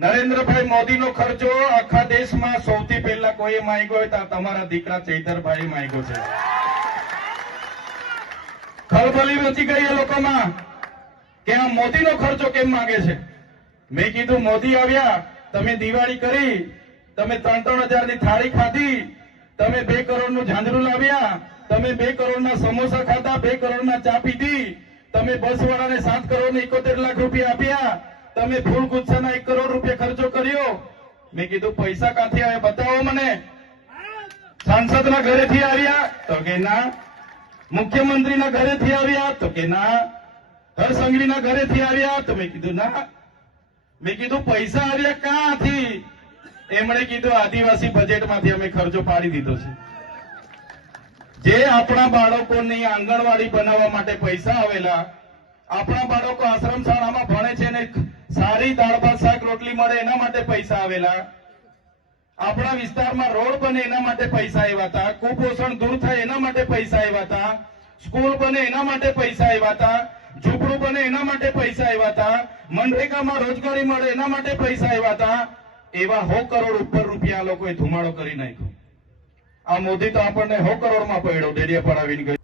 નરેન્દ્રભાઈ મોદીનો ખર્ચો આખા દેશમાં સૌથી પહેલા કોઈએ માંગ્યો હોય તો તમારા દીકરા ચૈતરભાઈ માંગ્યો છે। ખળભળી મચી ગઈ એ લોકોમાં કે આ મોદીનો ખર્ચો કેમ માંગે છે। મેં કીધું મોદી આવ્યા, તમે દિવાળી કરી, તમે 3-3 હજારની થાળી ખાધી, તમે 2 કરોડનું ઝાંઝરું લાવ્યા, તમે 2 કરોડના સમોસા ખાધા, 2 કરોડના ચા પીધી, તમે બસવાળાને 7 કરોડ ને 71 લાખ રૂપિયા આપ્યા, તમે ફૂલ ગુચ્છાના 1 કરોડ રૂપિયા ખર્ચો કર્યો। મેં કીધું પૈસા ક્યાંથી આવ્યા બતાવો મને। સાંસદના ઘરેથી આવ્યા તો કે ના, મુખ્યમંત્રીના ઘરેથી આવ્યા તો કે ના, હરસંઘવીના ઘરેથી આવ્યા તો મેં કીધું ના। મેં કીધું પૈસા આવ્યા ક્યાંથી? એમણે કીધું આદિવાસી બજેટમાંથી અમે ખર્ચો પાડી દીધો છે। જે આપણા બાળકોની આંગણવાડી બનાવવા માટે પૈસા આવેલા, આપણા બાળકો આશ્રમ શાળામાં ભણે છે ને સારી દાળ ભાત શાક રોટલી મળે એના માટે પૈસા આવેલા, આપણા વિસ્તારમાં રોડ બને એના માટે પૈસા આવ્યા હતા, કુપોષણ દૂર થાય એના માટે પૈસા આવ્યા હતા, સ્કૂલ બને એના માટે પૈસા આવ્યા હતા, ઝૂંપડું બને એના માટે પૈસા આવ્યા હતા, મનરેગામાં રોજગારી મળે એના માટે પૈસા આવ્યા હતા। એવા 100 કરોડ ઉપર રૂપિયા લોકોએ ધુમાડો કરી નાખ્યો। આ મોદી તો આપણને 100 કરોડમાં પડ્યો, ડેડિયા પડાવીને ગયો।